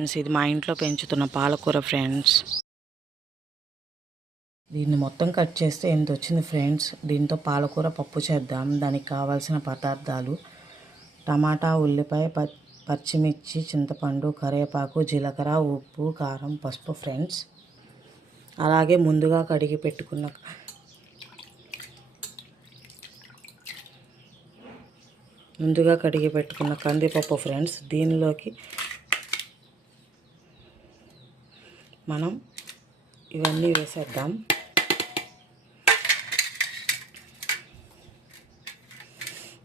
Friends, ఇది మా ఇంట్లో పెంచుతున్న పాలకూర ఫ్రెండ్స్. దీన్ని మొత్తం కట్ చేస్తే ఎంత వచ్చింది ఫ్రెండ్స్. దీంతో పాలకూర పప్పు చేద్దాం. దానికి కావాల్సిన పదార్థాలు: టమాటా, ఉల్లిపాయ, పచ్చిమిర్చి, చింతపండు, కరివేపాకు, జీలకర్ర, ఉప్పు, కారం, పసుపు ఫ్రెండ్స్. అలాగే ముందుగా కడిగి పెట్టుకున్న కందిపప్పు ఫ్రెండ్స్. దీనిలోకి మనం ఇవన్నీ వేసేద్దాం.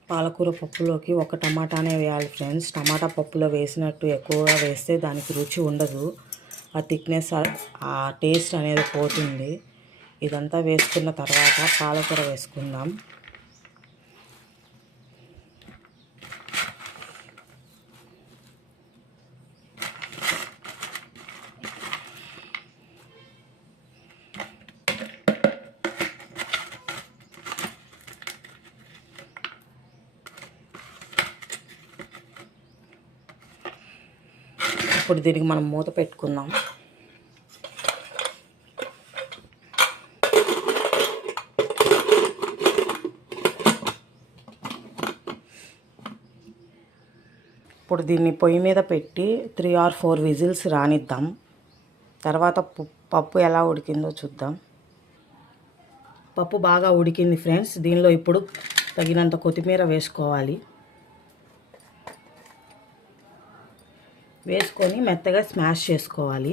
పాలకూర పప్పులోకి ఒక టమాటానే వేయాలి ఫ్రెండ్స్. టమాటా పప్పులో వేసినట్టు ఎక్కువగా వేస్తే దానికి రుచి ఉండదు, ఆ థిక్నెస్, ఆ టేస్ట్ అనేది పోతుంది. ఇదంతా వేసుకున్న తర్వాత పాలకూర వేసుకుందాం. ఇప్పుడు దీనికి మనం మూత పెట్టుకుందాం. ఇప్పుడు దీన్ని పొయ్యి మీద పెట్టి 3 or 4 విజిల్స్ రానిద్దాం. తర్వాత పప్పు ఎలా ఉడికిందో చూద్దాం. పప్పు బాగా ఉడికింది ఫ్రెండ్స్. దీనిలో ఇప్పుడు తగినంత కొత్తిమీర వేసుకోవాలి. వేసుకొని మెత్తగా స్మాష్ చేసుకోవాలి.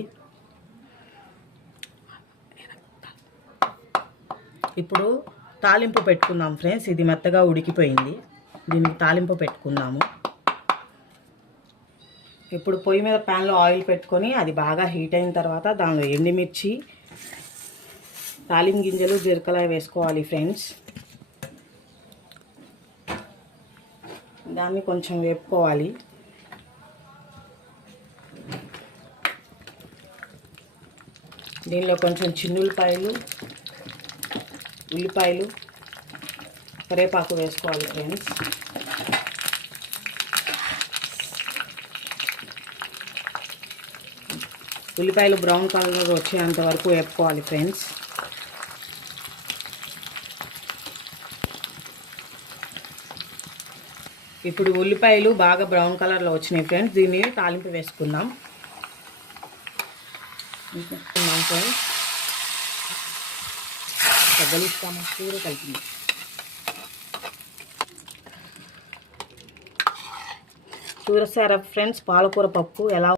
ఇప్పుడు తాలింపు పెట్టుకుందాం ఫ్రెండ్స్. ఇది మెత్తగా ఉడికిపోయింది. దీనికి తాలింపు పెట్టుకుందాము. ఇప్పుడు పొయ్యి మీద ప్యాన్లో ఆయిల్ పెట్టుకొని అది బాగా హీట్ అయిన తర్వాత దానిలో ఎండుమిర్చి, తాలింపు గింజలు, జీలకర్ర వేసుకోవాలి ఫ్రెండ్స్. దాన్ని కొంచెం వేపుకోవాలి. దీనిలో కొంచెం చిన్నుల్లిపాయలు, ఉల్లిపాయలు, కరివేపాకు వేసుకోవాలి ఫ్రెండ్స్. ఉల్లిపాయలు బ్రౌన్ కలర్ వచ్చేంత వరకు వేపుకోవాలి ఫ్రెండ్స్. ఇప్పుడు ఉల్లిపాయలు బాగా బ్రౌన్ కలర్లో వచ్చినాయి ఫ్రెండ్స్. దీన్ని తాలింపు వేసుకుందాం ఫ్రెండ్స్. కదలిస్తాము, కూర కలిపి చూసారా ఫ్రెండ్స్ పాలకూర పప్పు ఎలా